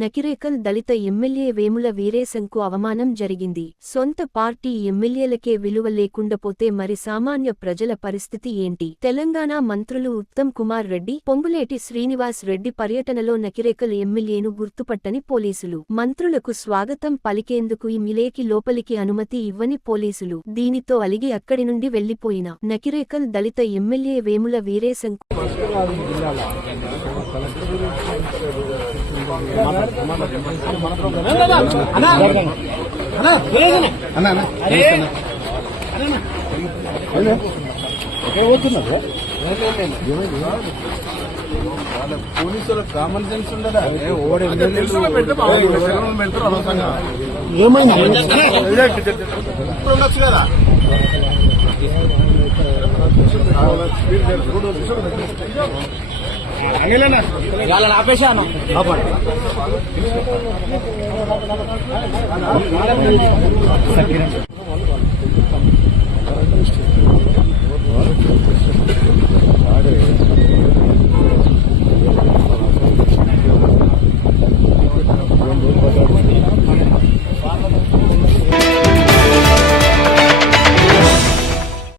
నకిరేకల్ దళిత MLA Vemula వీరేశంకు అవమానం జరిగింది. సొంత పార్టీ ఎమ్మెల్యేలకే విలువ లేకుండపోతే మరి సామాన్య ప్రజల పరిస్థితి ఏంటి? తెలంగాణ మంత్రులు ఉత్తమ్ కుమార్ రెడ్డి, పొంగులేటి శ్రీనివాస్ రెడ్డి పర్యటనలో నకిరేకల్ ఎమ్మెల్యేను గుర్తుపట్టని పోలీసులు. మంత్రులకు స్వాగతం పలికేందుకు ఈ మిలేకి లోపలికి అనుమతి ఇవ్వని పోలీసులు. దీనితో అలిగి అక్కడి నుండి వెళ్లిపోయిన నకిరేకల్ దళిత ఎమ్మెల్యే వేముల వీరేశంకు పోలీసుల కామన్ సెన్స్ ఉండదా? ఉండొచ్చు కదా. ఆపేశాను.